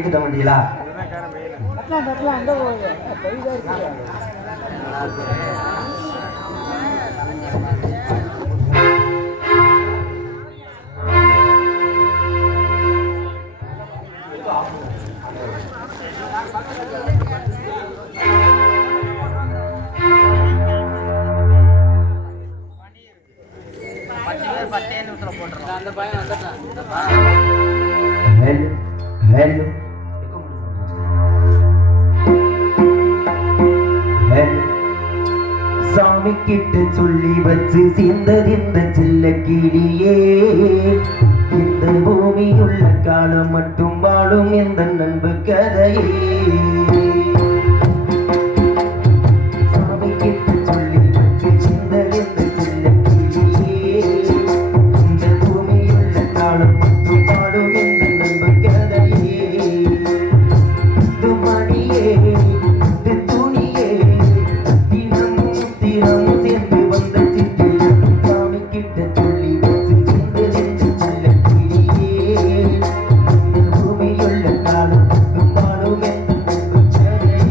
எடுத்துட்ட மாட்டீங்களா? சாமி கிட்ட சொல்லி வச்சு சேர்ந்தது இந்த செல்ல கிளியே, இந்த பூமியுள்ள காலம் மட்டும் வாழும் இந்த நண்பு கதையே. சாமி கிட்ட சொல்லி வச்சு சேர்ந்தது இந்த செல்ல கிளியே, இந்த பூமியுள்ள காலம் மட்டும் வாழும் இந்த நண்பு கதையே. மணியே துணியே சேர்ந்து வந்த சித்தியா, சாமி கிட்ட சொல்லி வச்சு சேர்ந்து செல்ல கிளியே, இந்த பூமியுள்ள காலம் மட்டும் வாழும் எந்த நண்பு கதையே.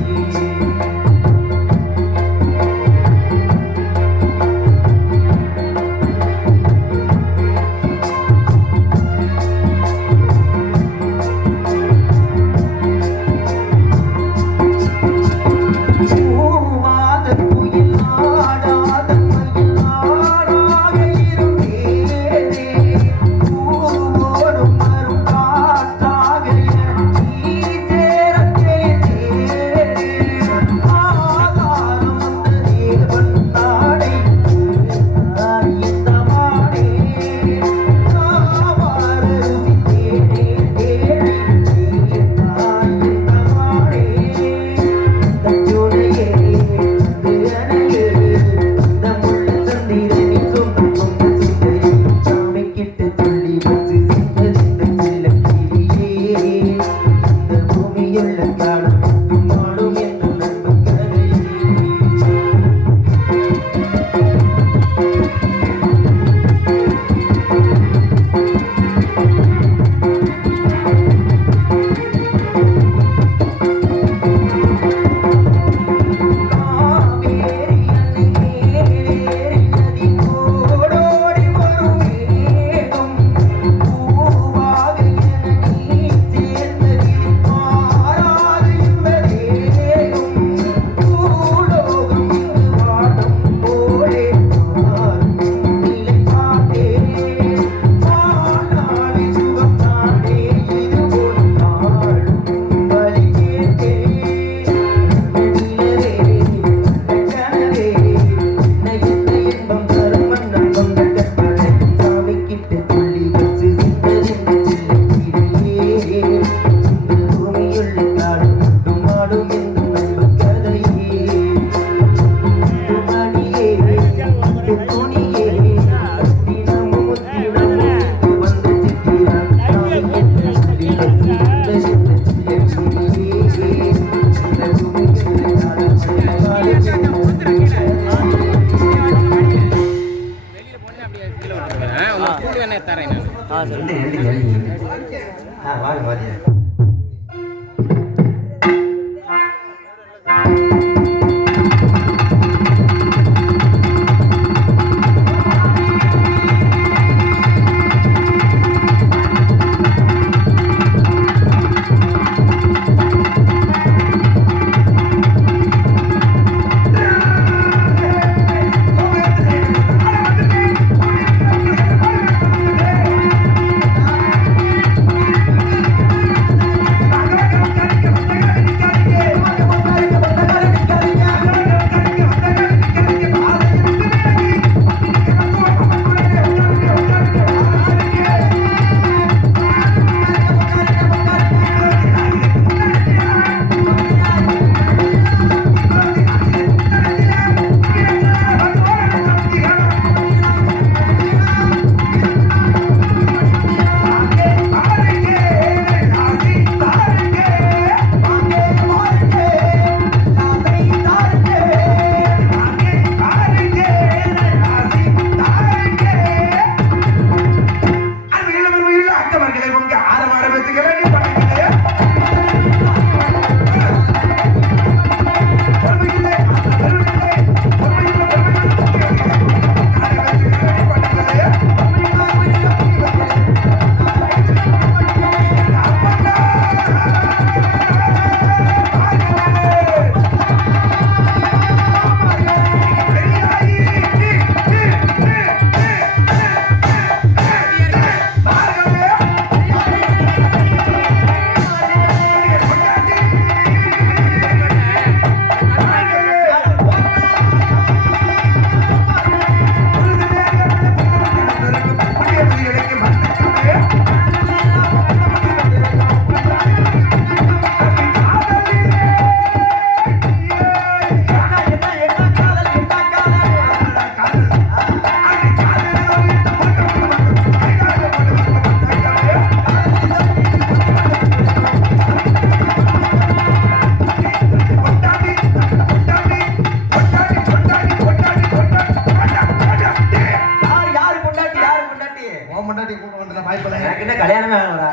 வாய்ப்புல எனக்கு என்ன கல்யாணமே ஆகலடா.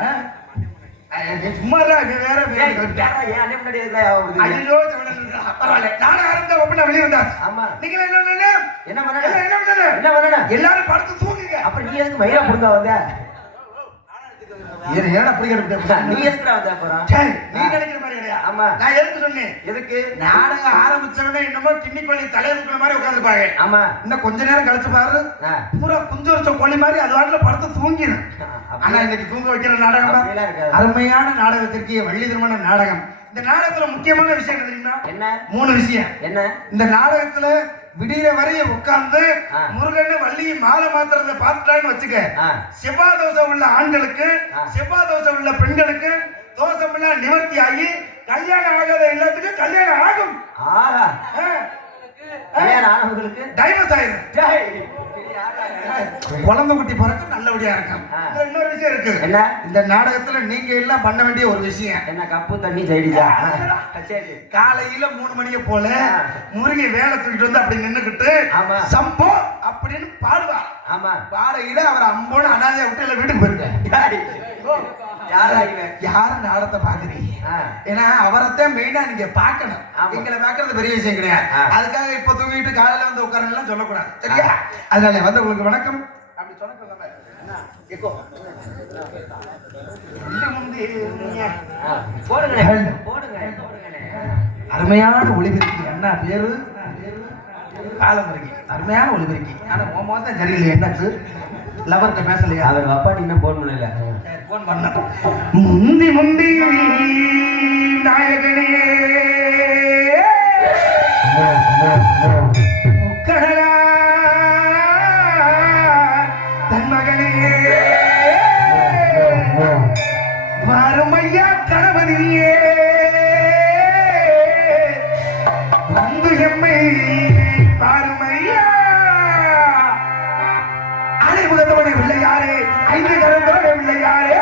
சும்மா வேற ஏன் அண்ணன் முன்னாடி எதுக்கு ஐயோ பரவாயில்ல நானும் ஆரம்பிச்சா ஒப்பனா வெளியே வந்தா ஆமா நீங்க என்ன பண்ணணும் என்ன பண்ணணும் எல்லாரும் படுத்து தூங்குங்க அப்புறம் நீ எதுக்கு மயிலா புடுங்க வந்த ஏன் அப்படி கேட்டா நீ எதுக்குடா வந்த அப்புறம் நீ நினைக்கிற மாதிரி கிடையாது ஆமா நான் எதுக்கு சொன்னேன் எதுக்கு நாடகம் ஆரம்பிச்சவனே என்னமோ கிண்ணி கோழி தலைவர் மாதிரி உட்காந்துருப்பாங்க ஆமா இன்னும் கொஞ்ச நேரம் கழிச்சு பாரு பூரா குஞ்சு வச்ச கோழி மாதிரி அது வாட்டில படுத்து தூங்கிடும் ஆனா இன்னைக்கு தூங்க வைக்கிற நாடகம் அருமையான நாடகத்திற்கு வள்ளி திருமண நாடகம் இந்த நாடகத்துல முக்கியமான விஷயம் தெரியுமா என்ன 3 விஷயம் என்ன இந்த நாடகத்துல விடிய வரைய உட்கார்ந்து முருகன் வள்ளி மாலை மாத்துறத பார்த்துட்டான்னு வச்சுக்க செவ்வாய் தோஷம் உள்ள ஆண்களுக்கு செவ்வாய் தோஷம் உள்ள பெண்களுக்கு தோஷம் எல்லாம் நிவர்த்தி ஆகி கல்யாணம் ஆகாத எல்லாத்துக்கும் கல்யாணம் ஆகும் கல்யாணம் ஆனவங்களுக்கு டைவர்ஸ் ஆயிடும் குழந்தை குட்டி பிறக்க நல்லபடியா இருக்கும் இன்னொரு விஷயம் இருக்கு என்ன இந்த நாடகத்துல நீங்க எல்லாம் பண்ண வேண்டிய ஒரு விஷயம் என்ன கப்பு தண்ணி ஜெயிடிச்சா காலையில 3 மணிக்கு போல முருகை வேலை தூக்கிட்டு வந்து அப்படி நின்னுக்கிட்டு சம்போ அப்படின்னு பாடுவா ஆமா பாடையில அவர் அம்போன்னு அனாதையா விட்டு எல்லாம் வீட்டுக்கு போயிருக்க யாரும் நாடகத்தை பாக்குறீங்க ஏன்னா அவரைத்தான் மெயினா நீங்க பாக்கணும் எங்களை பாக்குறது பெரிய விஷயம் கிடையாது அதுக்காக இப்ப தூங்கிட்டு காலையில வந்து உட்காரலாம் சொல்லக்கூடாது சரியா அதனால வந்து உங்களுக்கு வணக்கம் அப்படி போடுங்க அருமையான ஒளிபெருக்கி அண்ணா பேரு காலம்பெருக்கி அருமையான ஒளிபெருக்கி ஆனா மோதான் சரியில்லை என்னாச்சு லவர்கிட்ட பேசலையா அவர் அப்பாட்டி இன்னும் போன் பண்ணல போன் பண்ண முந்தி முந்தி நாயகனே முக்கடலா தன் மகனே வறுமையா கணபதியே வந்து எம்மை பாருமையா அனைமுகத்தவனை பிள்ளையாரே 5 கரத்தோட பிள்ளையாரே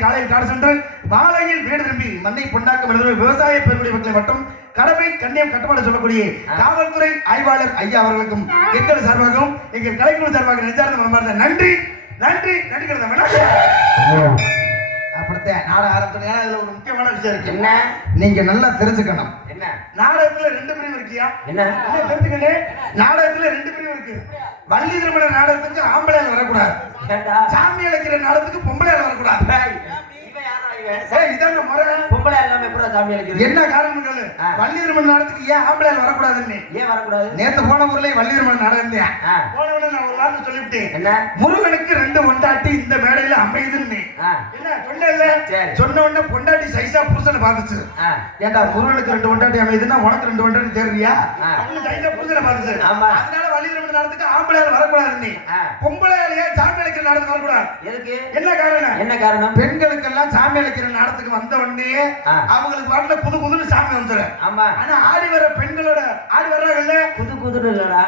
காலையில் காடு சென்று மாலையில் வீடு திரும்பி மண்ணை பொண்டாக்கும் விவசாய பெருங்குடி மக்களை மட்டும் கடமை கண்ணியம் கட்டுப்பாடு சொல்லக்கூடிய காவல்துறை ஆய்வாளர் ஐயா அவர்களுக்கும் எங்கள் சார்பாகவும் எங்கள் கலைக்குழு சார்பாக நெஞ்சார்ந்த மனமார்ந்த நன்றி நன்றி நடிக்கிறத அப்படித்தான் நாடக ஆரம்பிச்சோம். இதுல ஒரு முக்கியமான விஷயம் இருக்கு. என்ன நீங்க நல்லா தெரிஞ்சுக்கணும். என்ன நாடகத்துல 2 பிரிவு இருக்கியா? என்ன தெரிஞ்சுக்கணே நாடகத்துல 2 பிரிவு இருக்கு. வள்ளி திருமண நாடகத்துக்கு ஆம்பளையால வரக்கூடாது, சாமி அழைக்கிற நாடகத்துக்கு பொம்பளையால வரக்கூடாது. என்ன காரணங்கள் வள்ளி திருமண நாடகத்துக்கு ஏன் ஆம்பளையால வரக்கூடாதுன்னு? ஏன் வரக்கூடாது? நேத்து போன ஊர்ல வள்ளி திருமண நாடகம் தான். போன உடனே நான் வார்த்தை சொல்லிவிட்டேன். என்ன? முருகனுக்கு 2 பொண்டாட்டி இந்த மேடையில அமையுதுன்னு என்ன சொன்னேன்ல? சொன்ன உடனே பொண்டாட்டி சைஸா புருஷனை பாத்துச்சு. ஏன்டா முருகனுக்கு 2 பொண்டாட்டி அமையுதுன்னா உனக்கு 2 பொண்டாட்டி தெரியா? அவனு சைஸா புருஷனை பாத்துச்சு. அதனால வள்ளிதர்மன் நடந்துக்கு ஆம்பளையால் வரக்கூடாதுன்னு, பொம்பளையாலேயே சாமி அழைக்கிற நாடத்துக்கு வரக்கூடாது. எதுக்கு? என்ன காரணம்? என்ன காரணம்? பெண்களுக்கெல்லாம் சாமி அழைக்கிற நாடத்துக்கு வந்த உடனே அவங்களுக்கு பாட்டுல புது புதுன்னு சாமி வந்துடும். ஆமா. ஆனா ஆடி வர பெண்களோட ஆடி வர்றாங்கல்ல, புது புதுன்னு இல்லடா,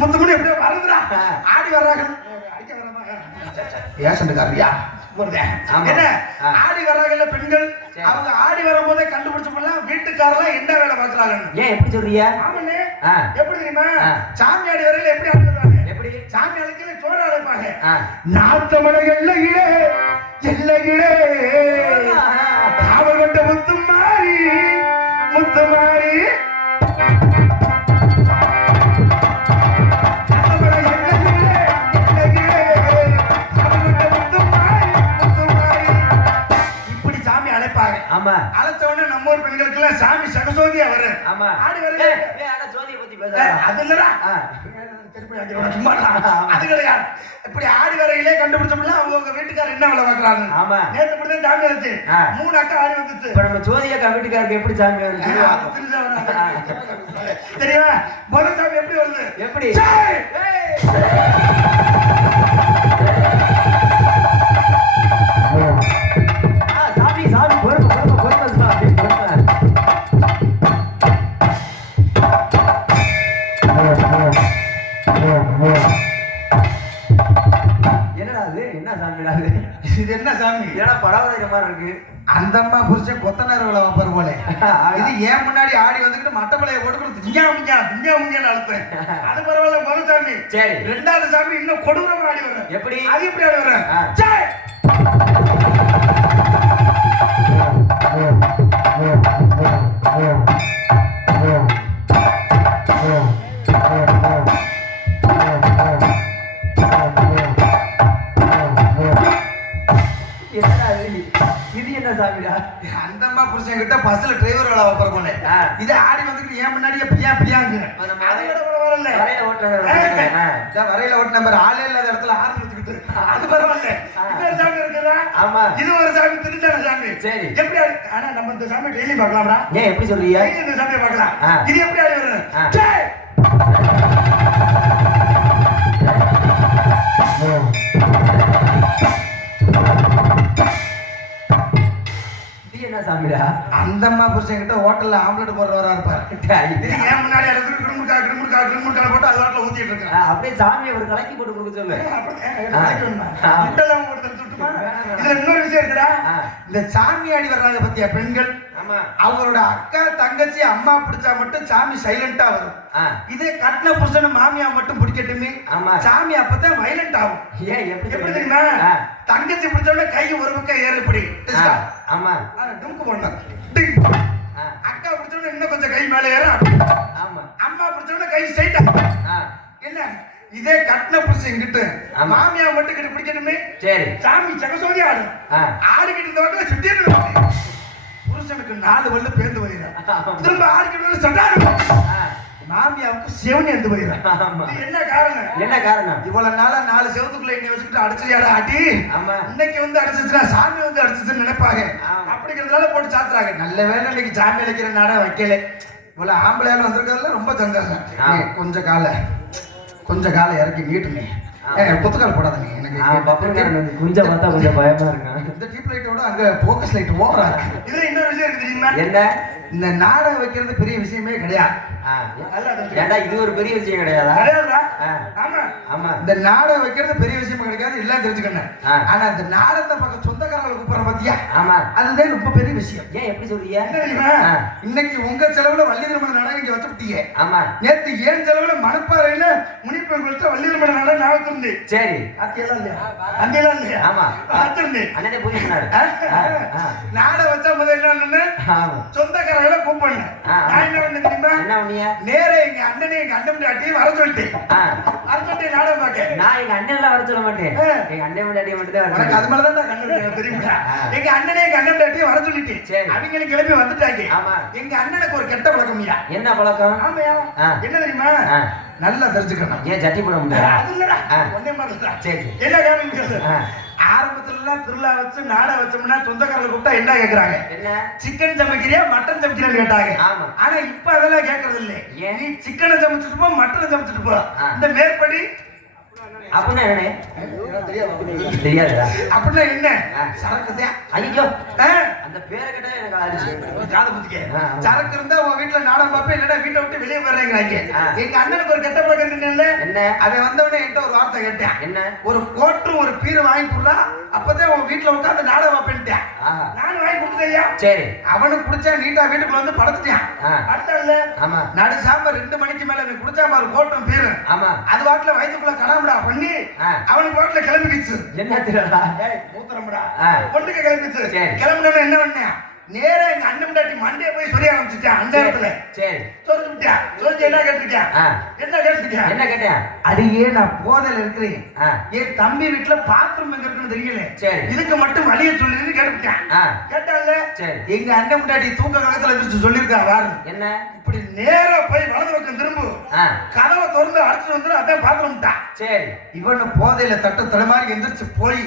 முத்துமணி எப்படியோ வருதுடா. ஆடி வர்றாங்க ஏசண்டுக்காரியா என்ன ஆடி வர்றாங்கல்ல பெண்கள், அவங்க ஆடி வரும்போதே கண்டுபிடிச்ச போலாம் வீட்டுக்காரெல்லாம் என்ன வேலை பாக்குறாங்க. ஏன் எப்படி சொல்றியா? ஆமாண்ணே. எப்படி தெரியுமா? சாமி ஆடி வரையில எப்படி ஆடி வருவாங்க? எப்படி? சாமி அழைக்கல சோறு அழைப்பாங்க. நாத்தமலை எல்லையிலே எல்லையிலே காவல் கொண்ட முத்து மாறி முத்து மாறி அழைச்சவன நம்ம ஊர் பெண்களுக்கு எல்லாம் சாமி சகசோதியா வர. ஆமா. ஆடி வரல. ஜோதியை பத்தி பேசுறா. அது இல்லடா. அது கிடையாது. இப்படி ஆடி வரையிலே கண்டுபிடிச்சோம்னா அவங்க வீட்டுக்காரர் என்ன வேலை பாக்குறாங்க. ஆமா. நேத்து இப்படி தான் சாமி வந்துச்சு. 3 அக்கா ஆடி வந்துச்சு. இப்ப நம்ம ஜோதி அக்கா வீட்டுக்காரருக்கு எப்படி சாமி வருது தெரியுமா? முதல் சாமி எப்படி வருது? எப்படி? சாமி பொறுப்பு என்னடா அது? என்ன சாமிடா இது? இது என்ன சாமி? ஏன்னா படவரைக்கிற மாதிரி இருக்கு. அந்த அம்மா புரிச்ச கொத்தனார் வேலை வைப்பாரு போல. இது ஏன் முன்னாடி ஆடி வந்துக்கிட்டு மட்டப்பளைய போட்டு திங்கா முங்கியா அழுப்பேன். அது பரவாயில்ல. முதல் சாமி. சரி. 2வது சாமி இன்னும் கொடூரமா ஆடி வர. எப்படி? அது எப்படி ஆடி வர? இது என்ன சாமிடா? அந்த அம்மா புருஷன் கிட்ட பஸ்ல டிரைவர் வேலை வைப்பாரு போல. இது ஆடி வந்துக்கிட்டு ஏன் முன்னாடியே பியாங்க. வரையில ஓட்டு நம்பர் ஆளே இல்லாத இடத்துல ஆறு வச்சுக்கிட்டு அது பரவாயில்ல. இன்னொரு சாமி இருக்குதா? ஆமா. இது ஒரு சாமி, திருச்சான சாமி. சரி. எப்படி? ஆனா நம்ம இந்த சாமி டெய்லி பார்க்கலாம்டா. ஏன் எப்படி சொல்றீங்க? இந்த சாமியை பார்க்கலாம். இது எப்படி ஆடி வருது? என்ன சாமிடா? அந்த அம்மா புருஷன் கிட்ட ஹோட்டல்ல ஆம்லெட் போடுறவரா இருப்பாரு. ஏன் முன்னாடி இடத்துல கிருமுக்கா போட்டு அது வாட்டில ஊத்திட்டு இருக்காங்க. அப்படியே சாமியை ஒரு கலக்கி போட்டு கொடுக்க சொல்லு. இதுல இன்னொரு விஷயம் இருக்குடா. இந்த சாமி ஆடி வர்றாங்க பத்தியா பெண்கள், அவங்களோட அக்கா தங்கச்சி அம்மா பிடிச்சா மட்டும் சாமி சைலண்டா வரும். இதே கட்டின புருஷன மாமியா மட்டும் பிடிக்கட்டுமே சாமி அப்பதான் வயலண்ட் ஆகும். ஏன் எப்படி தெரியுமா? தங்கச்சி பிடிச்சோட கை ஒரு பக்கம் ஏறு இப்படி. ஆமா. டும்க்கு போடணும். அக்கா பிடிச்சோட இன்னும் கொஞ்சம் கை மேல ஏறும். ஆமா. அம்மா பிடிச்சோட கை ஸ்ட்ரைட்டா. என்ன இதே கட்டின புருஷன் கிட்ட மாமியா மட்டும் கிட்ட பிடிக்கணுமே. சரி. சாமி சகசோதி ஆடு. ஆடிக்கிட்டு இருந்தவங்க சுத்திட்டு புருஷனுக்கு 4 வல்ல பேந்து போயிடும். திரும்ப ஆடிக்கிட்டு சட்டாரு மாமியாவுக்கு செவனி வந்து போயிடும். என்ன காரணம்? என்ன காரணம்? இவ்வளவு நாளா 4 செவத்துக்குள்ள என்ன வச்சுக்கிட்டு அடிச்சியாடா ஆட்டி. இன்னைக்கு வந்து அடிச்சிச்சுனா சாமி வந்து அடிச்சிச்சுன்னு நினைப்பாங்க. அப்படிங்கிறதுனால போட்டு சாத்துறாங்க. நல்ல வேலை இன்னைக்கு சாமி அழைக்கிற நாடா வைக்கல. இவ்வளவு ஆம்பளையால வந்திருக்கிறதுல ரொம்ப சந்தோஷம். கொஞ்சம் காலை இறக்கி நீட்டுமே. புத்துக்கால் போடாதீங்க. எனக்கு கொஞ்சம் பார்த்தா கொஞ்சம் பயமா இருக்கு. இந்த டியூப் லைட்டோட அங்க போக்கஸ் லைட் ஓவரா இருக்கு. இதுல இன்னொரு விஷயம் இருக்கு தெரியுமா? என்ன? இந்த நாடகம் வைக்கிறது பெரிய விஷயமே கிடையாது. ஏண்டா இது ஒரு பெரிய விஷயம் கிடையாதா? கிடையாதுடா. ஆமா ஆமா. இந்த நாடகம் வைக்கிறது பெரிய விஷயமே கிடையாது. எல்லாம் தெரிஞ்சுக்கணும். ஆனா இந்த நாடகத்தை பக்கம் சொந்தக்காரங்களை கூப்பிடுற பாத்தியா? ஆமா. அதுதான் ரொம்ப பெரிய விஷயம். ஏன் எப்படி சொல்றீங்க? இன்னைக்கு உங்க செலவுல வள்ளி திருமண நாடகம் இங்க வச்சுட்டீங்க. ஆமா. நேத்து ஏன் செலவுல மணப்பாறையில முனிப்பன் கொடுத்த வள்ளி திருமண நாடகம் நான் வச்சிருந்தேன். சரி. அத்தியெல்லாம் இல்லையா? அங்கெல்லாம் இல்லையா? ஆமா. வச்சிருந்தேன். அண்ணனே பூஜை பண்ணாரு. நாடகம் வச்சா முதல்ல என்னன்னு சொந்தக்காரங்களை கூப்பிடணும். நான் என்ன பண்ண தெரியுமா? என்ன பண்ணியா? நேரே எங்க அண்ணனே எங்க அண்ணன் முன்னாடி வர சொல்லிட்டேன். வர சொல்லிட்டு நாடகம் பார்க்க. நான் எங்க அண்ணன் வர சொல்ல மாட்டேன். எங்க அண்ணன் முன்னாடி மட்டும் தான் வர. அது மேல தான் கண்ணு தெரியுமா? எங்க அண்ணனே எங்க அண்ணன் முன்னாடி வர சொல்லிட்டேன். சரி. அவங்களே கிளம்பி வந்துட்டாங்க. ஆமா. எங்க அண்ணனுக்கு ஒரு கெட்ட பழக்கம் இல்லையா? என்ன பழக்கம்? ஆமாயா. என்ன தெரியுமா? நல்லா தெரிஞ்சுக்கணும். ஏன் சட்டி போட முடியாது? அது இல்லடா, ஒன்னே மாதிரி இல்லடா. சரி சரி. என்ன காரணம்? ஆரம்பத்துல எல்லாம் திருவிழா வச்சு நாடா வச்சோம்னா சொந்தக்காரர்கள் கூப்பிட்டா என்ன கேக்குறாங்க? என்ன? சிக்கன் சமைக்கிறியா மட்டன் சமைக்கிறியான்னு கேட்டாங்க. ஆமா. ஆனா இப்ப அதெல்லாம் கேக்குறது இல்லை. ஏன்? நீ சிக்கனை சமைச்சிட்டு போ, மட்டனை சமைச்சிட்டு போ. இந்த மேற்படி அப்படின்னா என்ன? தெரியாதுடா. அப்படின்னா என்ன? சரக்குதே. ஐயோ, அந்த பேரை கேட்டா எனக்கு அடிச்சு காது குத்திக்க. சரக்கு இருந்தா உன் வீட்டுல நாடகம் பாப்பேன், இல்லன்னா வீட்டை விட்டு வெளியே போயிடுறேங்கிறாங்க. எங்க அண்ணனுக்கு ஒரு கெட்ட பழக்கம் இல்ல. என்ன? அவன் வந்தவனே என்கிட்ட ஒரு வார்த்தை கேட்டேன். என்ன? ஒரு கோட்டு ஒரு பீரு வாங்கி கொடுறா, அப்பதான் உன் வீட்டுல உட்காந்து நாடகம் பாப்பேன்ட்டேன். நானும் வாங்கி கொடுத்தேயா. சரி. அவனுக்கு குடிச்சா நீட்டா வீட்டுக்குள்ள வந்து படுத்துட்டான். படுத்தல. ஆமா. நடு சாம்ப 2 மணிக்கு மேல அவன் குடிச்சா பாரு கோட்டும் பீரு. ஆமா. அது வாட்டுல வயித்துக்குள்ள கடாமடா பண்ணி அவனுக்கு வாட்டுல கிளம்பிக்கிச்சு. என்ன தெரியலடா? ஏய் மூத்திரம்டா. பொண்ணுக்கு கிளம்பிச்சு. கிளம்பினவன என்ன பண்ண? நேரா எங்க அண்ணன் முன்னாடி மண்டைய போய் சொல்லி ஆரம்பிச்சுட்டான் அந்த இடத்துல. சரி. சொல்லிட்டா. சொல்லி என்ன கேட்டிருக்கேன்? என்ன கேட்டிருக்கேன்? என்ன கேட்டேன்? அடியே நான் போதையில இருக்கிறேன். என் தம்பி வீட்டுல பாத்ரூம் எங்க இருக்குன்னு தெரியல. சரி. இதுக்கு மட்டும் வழிய சொல்லிருந்து கேட்டுட்டேன். கேட்டால சரி. எங்க அண்ணன் முன்னாடி தூக்க கலத்துல இருந்து சொல்லிருக்கா வாரு. என்ன? இப்படி நேரா போய் வலது பக்கம் திரும்பு. கதவை திறந்து அடிச்சு வந்து அதான் பாத்ரூம்டா. சரி. இவனு போதையில தட்டு தடமாறி எந்திரிச்சு போய்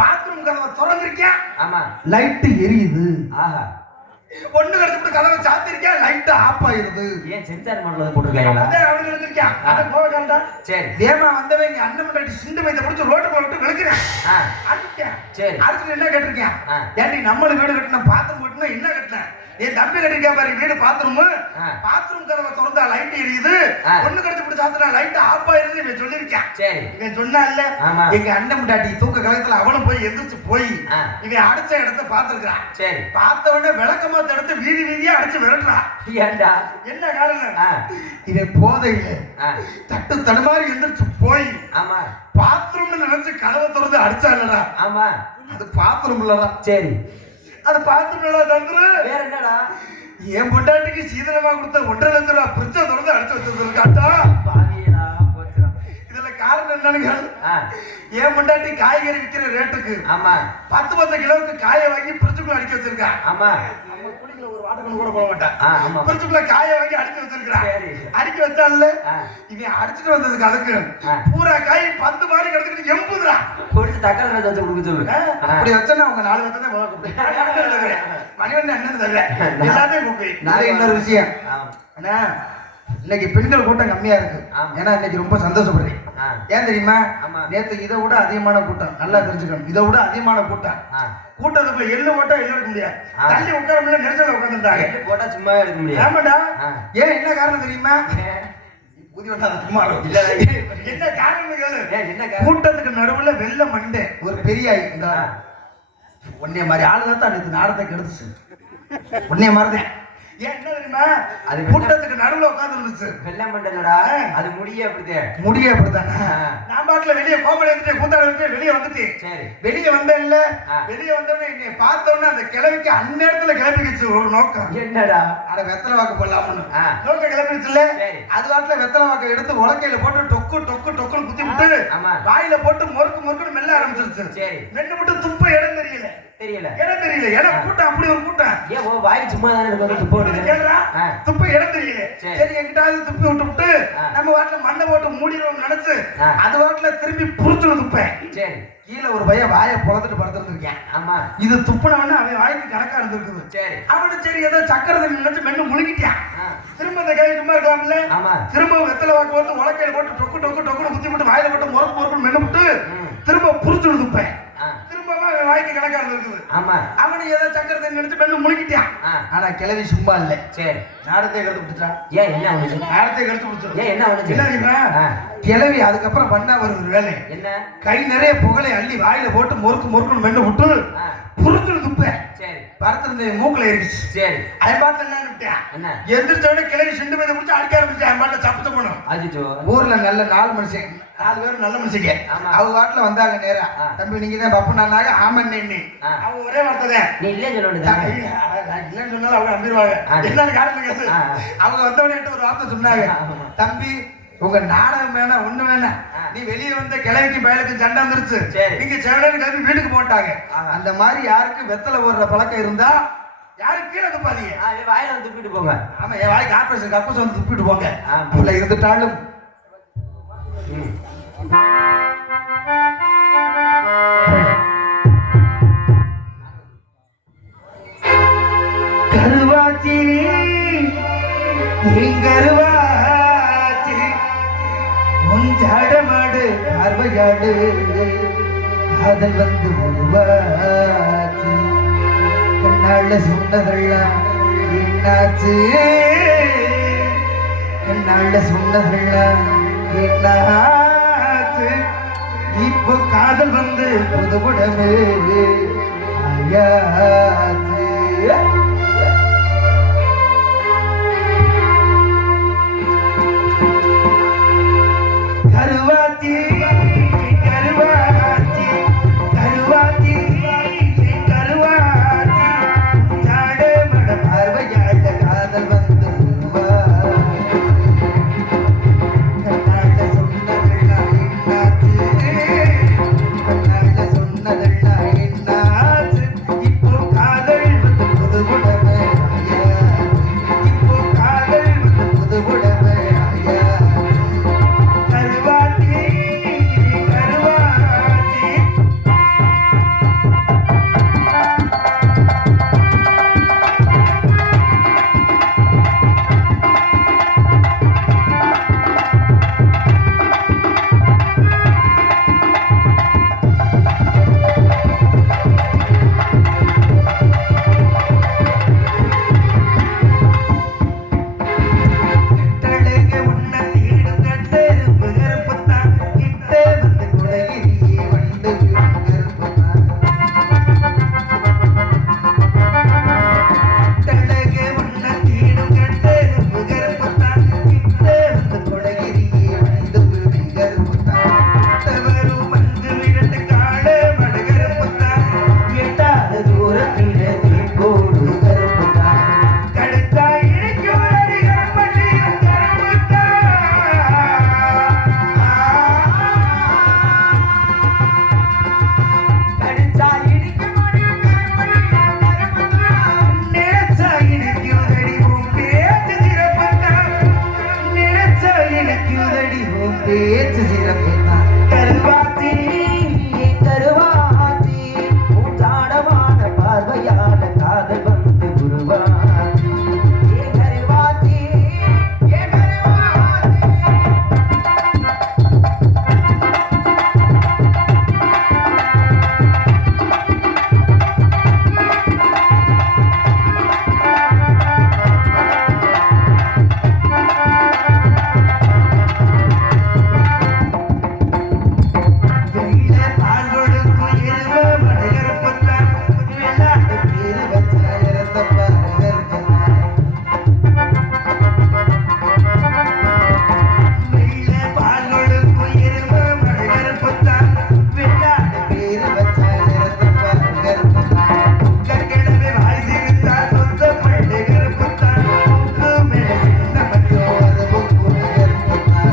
பாத்ரூம் கதவை திறந்திருக்கேன். ஆமா. லைட் எரியுது. ஆஹா. பொண்ணு கடிச்சு கதவை சாத்திருக்கேன், லைட் ஆஃப் ஆயிருது. ஏன் சென்சார் மோட்ல போட்டுருக்காங்க? அதான் அவன் எடுத்திருக்கான். அத போகறடா. சரி. வேமா வந்தவங்க அண்ணன் முன்னாடி சிண்டு மைத புடிச்சு ரோட்டுல விட்டு விழுக்குறேன். அடிச்சேன். சரி. அடிச்சு என்ன கேட்டிருக்கேன்? ஏன்டி நம்மள வீடு கட்டன பாத்ரூம் போட்டுனா என்ன கட்டன? என் தம்பி கட்டிருக்கா பாரு வீடு பாத்ரூம். பாத்ரூம் கதவை திறந்தா லைட் எரியுது. பொண்ணு கடிச்சு புடிச்சு சாத்தினா லைட் ஆஃப் ஆயிருதுன்னு இவன் சொல்லிருக்கான். சரி. இவன் சொன்னான்ல எங்க அண்ணன் முன்னாடி தூக்க கலத்துல அவனும் போய் எந்திரிச்சு போய் இவன் அடிச்ச இடத்தை பாத்துருக்கான். சரி. பார்த்த உடனே விளக்கமா எடுத்து வீதி வீதியா அடிச்சு விரட்டுறான். ஏன்டா? என்ன காரணம்? இவன் போதையில தட்டு தடுமாறி எந்திரிச்சு போய் ஆமா பாத்ரூம்னு நினைச்சு கதவை திறந்து அடிச்சான்லடா. ஆமா. அது பாத்ரூம் இல்லடா. சரி. அது பாத்ரூம் தந்துரு. வேற என்னடா? என் பொண்டாட்டிக்கு சீதனமா கொடுத்த 1.5 லட்சம் ரூபாய் பிரிச்ச திறந்து அடிச்சு வச்சிருக்காட்டா. இதுல காரணம் என்னன்னு என் பொண்டாட்டி காய்கறி விற்கிற ரேட்டுக்கு ஆமா 10 கிலோவுக்கு காயை வாங்கி பிரிச்சுக்குள்ள அடிக்க வச்சிருக்கா. ஆமா. ஒரு வாட்டக்கன் கூட போட மாட்டான். பிரிச்சுக்குள்ள காயை வாங்கி அடிச்சு வச்சிருக்கான். அடிக்க வச்சான்ல இவன் அடிச்சுட்டு வந்ததுக்கு அதுக்கு பூரா காய் 10 மாதிரி கிடக்குது எம்புதுரா. பொடிச்சு தக்காளி ரசம் வச்சு கொடுக்க சொல்லு. அப்படி வச்சா அவங்க 4 பேர் தான் கூப்பிடுறேன். மணிவண்ணன் அண்ணன் சொல்றேன். எல்லாத்தையும் கூப்பிடு. நான் இன்னொரு விஷயம் அண்ணா, இன்னைக்கு பெண்கள் கூட்டம் கம்மியா இருக்கு. ஏன்னா இன்னைக்கு ரொம்ப சந்தோஷப்படுறேன். ஏன் தெரியுமா? நேத்து இதை விட அதிகமான கூட்டம். நல்லா தெரிஞ்சுக்கணும், இதை விட அதிகமான கூட்டம். கூட்டத்துக்குள்ள எள்ளு போட்டா எள்ளு எடுக்க முடியாது. தள்ளி உட்கார முடியல, நெரிசல உட்காந்துட்டாங்க. போட்டா சும்மா எடுக்க முடியாது. ஆமாடா. ஏன் என்ன காரணம் தெரியுமா? என்ன காரணம்? கூட்டத்துக்கு நடுவுல வெள்ள மண்டை ஒரு பெரிய உன்னைய மாதிரி ஆளுதான் தான் நேற்று நாடத்தை கெடுத்துச்சு. உன்னைய மாதிரிதான். ஏன் என்ன தெரியுமா? அது கூட்டத்துக்கு நடுவுல உட்கார்ந்து இருந்துச்சு. வெள்ளம் மண்டலடா. அது முடிய அப்படித்தானே. நான் பாட்டுல வெளியே கோமலை எடுத்துட்டு கூத்தாட எடுத்து வெளியே வந்துட்டு சரி வெளியே வந்தேன்ல. வெளியே வந்தோடனே என்னை பார்த்த உடனே அந்த கிழவிக்கு அந்நேரத்துல கிளம்பிக்கிச்சு ஒரு நோக்கம். என்னடா? அட வெத்தலை வாக்கு போடலாம்னு நோக்கம் கிளம்பிடுச்சுல. அது வாட்டுல வெத்தலை வாக்கை எடுத்து உலக்கையில போட்டு டொக்கு டொக்கு டொக்குன்னு குத்தி விட்டு வாயில போட்டு முறுக்குன்னு மெல்ல ஆரம்பிச்சிருச்சு. சரி. மென்னு மட்டும் துப்ப இடம் தெரியல. இடம் தெரியல. இடம் கூட்டம் அப்படி ஒரு கூட்டம். ஏன் வாய் சும்மா தானே துப்ப இடம் தெரியல. சரி எங்கிட்டாவது துப்பி விட்டு நம்ம வாட்டுல மண்ணை போட்டு மூடிடுவோம் நினைச்சு அது வாட்டுல திரும்பி புடிச்சு துப்பேன். சரி. கீழே ஒரு பையன் வாயை பொழந்துட்டு படுத்துருக்கேன். ஆமா. இது துப்புனவன அவன் வாய்க்கு கணக்கா இருந்திருக்குது. சரி. அவனு சரி ஏதோ சக்கரை தண்ணி நினைச்சு மென்னு முழுங்கிட்டான். திரும்ப அந்த கை சும்மா இருக்கலாம்ல. திரும்ப வெத்தலை வாக்கு வந்து உலக்கையில போட்டு டொக்கு டொக்கு டொக்குன்னு குத்தி போட்டு வாயில போட்டு முறுக்குன்னு மென்னு விட்டு திரும்ப புடிச்சு துப்பேன். திரும்பமா வாய்க்கு கணக்கா இருந்திருக்குது. ஆமா. அவனு ஏதோ சக்கரை தண்ணி நினைச்சு மென்னு முழுங்கிட்டான். ஆனா கிளவி சும்மா இல்ல. சரி. நாடத்தை கெடுத்து பிடிச்சான். ஏன் என்ன ஆச்சு? நாடத்தை கெடுத்து பிடிச்சான். ஏன் என்ன ஆச்சு? என்ன தெரியுமா? கிளவி அதுக்கப்புறம் பண்ணா ஒரு வேலை என்ன? கை நிறைய புகழை அள்ளி வாயில போட்டு முறுக்குன்னு மென்னு விட்டு புரிச்சு துப்பேன். சரி. பறத்திருந்த மூக்குல இருந்துச்சு. சரி. அவன் பார்த்து என்ன விட்டேன்? எந்திரிச்சோட கிளவி சிண்டு மீது பிடிச்சி அடிக்க ஆரம்பிச்சு அவன் பாட்ட சப்பு தப்பணும். ஊர்ல நல்ல 4 மனுஷன் 4 பேரும் நல்ல மனுஷங்க. அவங்க வாட்டுல வந்தாங்க நேரா. தம்பி நீங்க தான் பப்பு நானாக ஆமன் எண்ணி அவங்க ஒரே வார்த்தை நீ இல்லைன்னு சொல்ல இல்லைன்னு சொன்னாலும் அவங்க நம்பிடுவாங்க. என்னன்னு காரணம் கேட்டு அவங்க வந்தவனே ஒரு வார்த்தை சொன்னாங்க. தம்பி உங்க நாடகம் வேணாம் ஒண்ணு வேணாம். நீ வெளியே வந்த கிழவிக்கு பயலுக்கு சண்டை வந்துருச்சு. நீங்க சேனல் கிளம்பி வீட்டுக்கு போட்டாங்க. அந்த மாதிரி யாருக்கு வெத்தலை போடுற பழக்கம் இருந்தா யாரும் கீழே துப்பாதீங்க. வாயில வந்து துப்பிட்டு போங்க. ஆமா என் வாய்க்கு ஆபரேஷன் கப்பஸ் வந்து துப்பிட்டு போங்க. உள்ள இருந்துட்டாலும் கருவாச்சி நீ கருவாச்சி உன் ஜாடமாடு பார்வையாடு காதல் வந்து உருவாச்சு கண்ணால சொன்னதெல்லாம் என்னாச்சு கண்ணால சொன்னதெல்லாம் என்னாச்சு இப்போ காதல் வந்து புதுவுடமே ஆயாச்சு கருவாச்சி கருவாச்சி கருவாச்சி கருவாச்சி ஜாட மட பார்வையாட காதல் வந்து கண்ணாட சொன்னதெல்லாம் என்னாச்சு கண்ணாட சொன்னதெல்லாம் என்னாச்சு இப்போ காதல் வந்து புது உடமை இப்போ காதல் வந்து புது உடமை கருவாச்சி கருவாச்சி கட்டழகு உன்னை தேடும் கட்டெருப்பு கருப்புத்தான் கிட்ட வந்து குடையிலேயே வண்டு கருப்புத்தான் கட்டழகு உன்னை தேடும் கட்டெருப்பு கருப்புத்தான் கிட்ட வந்து குடையிலேயே வண்டு கருப்புத்தான் தவறும் மஞ்சு விரட்டு காட மட கருப்புத்தான் எட்டாத தூரத்திலே கோடு கருப்புத்தான் கடுத்தா இடிக்கும் அடிகள் பள்ளியும் கடுத்தா இடிக்கும் நினைச்சா இடிக்குதடி உன் பேச்சு சிறப்புத்தான் நினைச்சா இடிக்குதடி உன் பேச்சு சிறப்புத்தான் கருவாச்சி கருவாச்சி உன் ஜாடமான பார்வையாட காதல் வந்து குருவாச்சி கருவாச்சி கருவாச்சி வெயில பால் கொடுக்கும் எருமை மடகருப்புத்தான் வெள்ளாட்டு பேரு வச்சா இறந்த பாருகருப்புத்தான் வெயில பால் கொடுக்கும் எருமை மடகருப்புத்தான் வெள்ளாட்டு பேரு வச்சா இறந்த பாருகருப்புத்தான் கற்கடவே வாய் சிரித்தா சொந்த பள்ளி கருப்புத்தான் உப்பு மேல சின்ன மட்டும் அது பொக்கு கருப்புத்தான்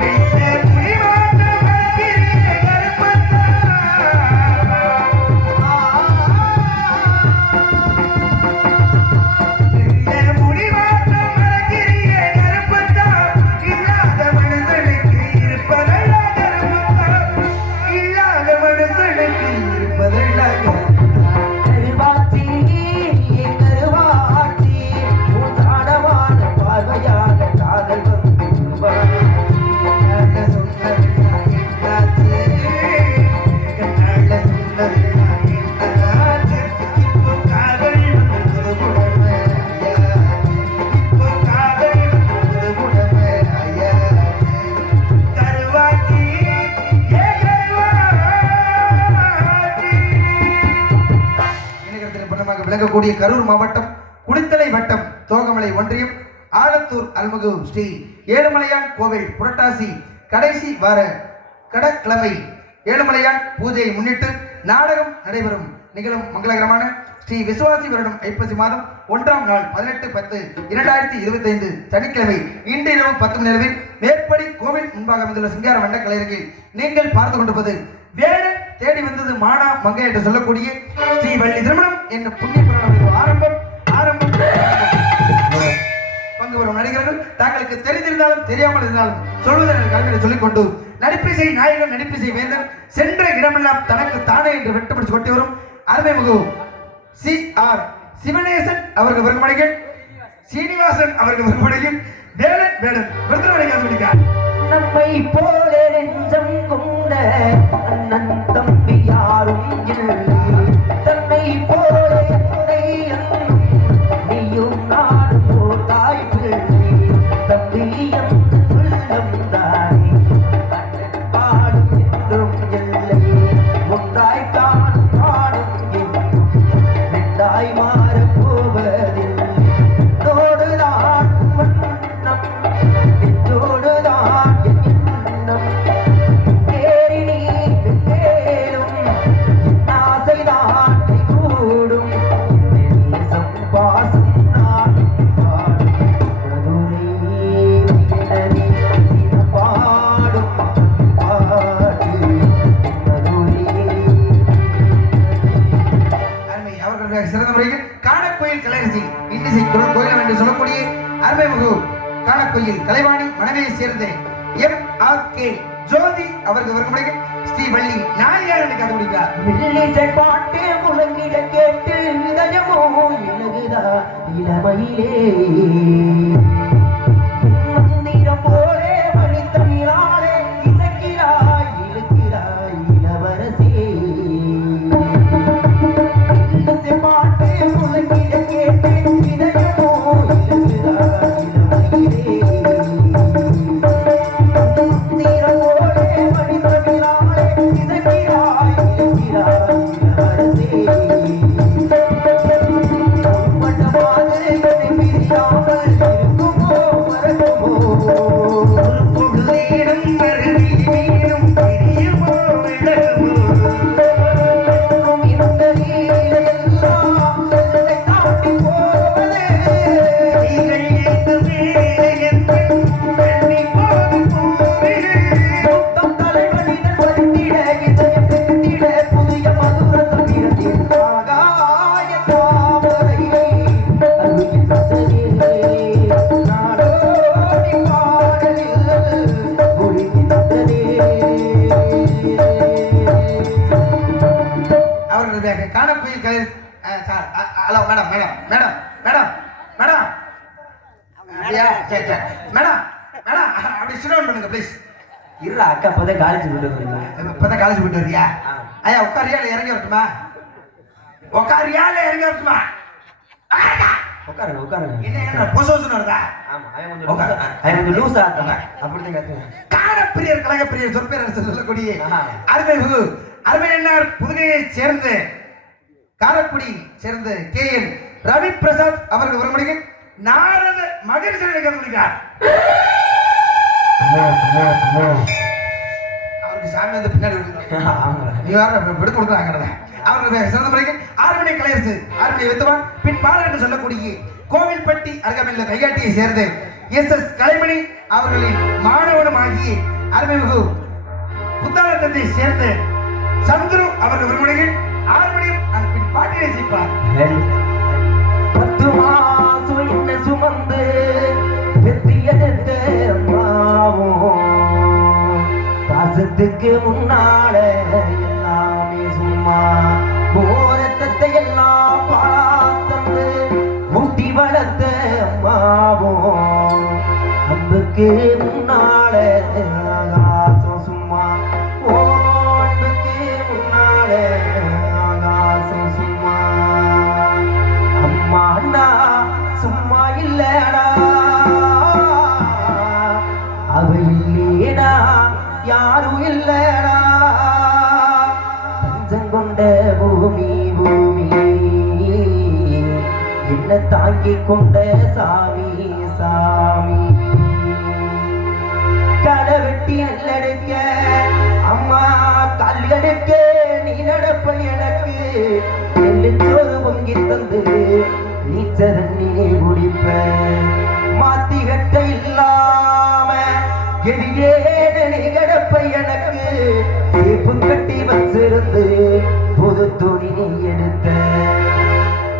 வெயில புலிவாட்ட மரக்கிறிய கருப்புத்தான் வெயில புலிவாட்ட மரக்கிறிய கருப்புத்தான் இல்லாத மனுஷனுக்கு இருப்பதெல்லாம் கருப்புத்தான் இல்லாத மனுஷனுக்கு இருப்பதெல்லாம் கருப்புத்தான் கருவாச்சி கருவாச்சி உன் தாடவான பார்வையாக காதல் வந்து கண்ணால சொன்னதெல்லாம் என்னாச்சு கண்ணால சொன்னதெல்லாம் என்னாச்சு இப்போ காதல் வந்து புது உடமை இப்போ காதல் வந்து புது உடமை கருவாச்சி இணையத்தில் பணமாக விளங்கக்கூடிய கரூர் மாவட்டம் குளித்தலை வட்டம் தோகமலை ஒன்றியம் ஆலத்தூர் அருள்மிகு ஸ்ரீ ஏழுமலையான் கோவில் புரட்டாசி கடைசி வார கடக்கிழமை ஏழுமலையான் பூஜையை முன்னிட்டு நாடகம் நடைபெறும் நிகழும் மங்களகரமான ஸ்ரீ விசுவாசி வருடம் ஐப்பசி மாதம் 1ஆம் நாள் 18/10/2025 சனிக்கிழமை இன்று இரவு 10 மணி அளவில் மேற்படி கோவில் முன்பாக அமைந்துள்ள சிங்கார மண்ட கலையரங்கில் நீங்கள் பார்த்து கொண்டிருப்பது வேடு தேடி வந்தது மானா மங்கை என்று சொல்லக்கூடிய ஸ்ரீ வள்ளி திருமணம் என்னும் புண்ணிய புராணம் ஆரம்பம் பங்கு வரும் நடிகர்கள் தங்களுக்கு தெரிந்திருந்தாலும் தெரியாமல் இருந்தாலும் சொல்வதை கல்வியை சொல்லிக்கொண்டு நடிப்பிசை நாயகன் நடிப்பிசை வேந்தன் சென்ற இடமெல்லாம் தனக்கு தானே என்று வெட்டுப்பிடிச்சு கொண்டு வரும் அருமைமுகு CR சிவனேசன் அவர்கள் வருமடைகள் சீனிவாசன் அவர்கள் வருமடைகள் வேலன் வேடன் விருதுநகரை கண்டுபிடிக்கார் நம்மை போல நெஞ்சம் கொண்ட அண்ணன் தம்பி யாரும் இல்லை தன்னை போல என்னை அன்னும் நீயும் நாடும் ஓர் தாய் பிள்ளை தம்பி உள்ளம் தானே அண்ணன் பாடும் என்றும் இல்லை ஒன்றாய் காணும் பாடும் என்றும் ரெண்டாய் மாறப் போவதில்லை நோடுதான் வண்ணம் நெஞ்சோடுதான் சிறந்த முறையில் காணக்கோயில் கலைரசி இன்னிசை கோயில் என்று சொல்லக்கூடிய அருமைமுகு காணக்கோயில் கலைவாணி மனைவியை சேர்ந்த MRK ஜோதி அவர்கள் வருமுறையில் ஸ்ரீ வள்ளி நாளியார் என்று கண்டுபிடித்தார் வில்லிசை பாட்டு முழங்கிட கேட்டு இதயமோ இலகுதா இளமையிலே மந்திரம் போலே மணித்தமிழாலே இசைக்கிறாய் இழுக்கிறாய் இளவரசே வில்லிசை பாட்டு முழங்கிட கேட்டு இதயமோ இலகுதா இளமையிலே காலேஜ் போயிட்டு வரியா ஐயா உட்காரியா இறங்கி வரட்டுமா உட்காரியா இறங்கி வரட்டுமா உட்காருங்க உட்காருங்க என்ன பொசோசன் வருதா காணப்பிரியர் கழகப்பிரியர் சொற்பேரரசு சொல்லக்கூடிய அருமைமுகு அருமையன்னார் புதுகையை சேர்ந்த காரக்குடி சேர்ந்த KN ரவி பிரசாத் அவர்கள் வருமுறையில் நாரத மகிழ்ச்சியை கண்டுபிடிக்கிறார் அவருக்கு சாமி வந்து பின்னாடி நீ வேற விடுத்து கொடுக்குறாங்க அவர்கள் சிறந்த முறையில் 6 மணி கலையரசு 6 மணி வித்துவான் பின் பாடல் என்று சொல்லக்கூடிய கோவில்பட்டி அருகாமையில் கைகாட்டியை சேர்ந்த SS கலைமணி அவர்களின் மாணவனும் ஆகிய அருமைமுகு புத்தாளத்தை சேர்ந்த சந்துரு அவர்கள் விரும்புகையில் 6 மணியும் பின் பாட்டினை செய்ப்பார் 10 மாசம் என்ன சுமந்து வெற்றி எடுத்த அம்மாவும் பாசத்துக்கு முன்னால எல்லாமே சும்மா போரத்தத்தை எல்லாம் பாத்தந்து ஊட்டி வளர்த்த அம்மாவும் அன்புக்கு முன்னால ஆகாசம் சும்மா ஓ அன்புக்கு முன்னால ஆகாசம் சும்மா அம்மாண்டா சும்மா இல்லடா அவ இல்லேடா யாரும் இல்லடா பஞ்சம் கொண்ட பூமி பூமி என்ன தாங்கிக் கொண்ட சாமி சாமி களை வெட்டி அல்லடுக்க அம்மா கல்லெடுக்க நீ நடப்ப எனக்கு எள்ளுச்சோறு பொங்கி தந்து நீச்ச தண்ணி குடிப்ப மாத்தி கட்ட இல்லாம எரியே கிடப்ப எனக்கு சீப்பு கட்டி வச்சிருந்து புது துணி நீ எடுத்த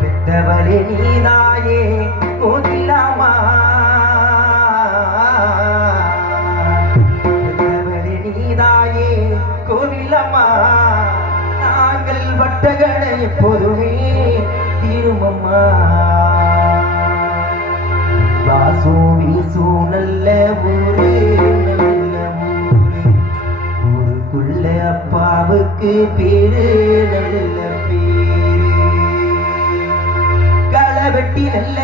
பெத்தவளே நீதாயே கோகிலாமா எப்போதுமே தீருமம்மா வாசோ வீசோ நல்ல ஊரு நல்ல ஊரு ஊருக்குள்ள அப்பாவுக்கு பேரு நல்ல பேரு களவெட்டி நல்ல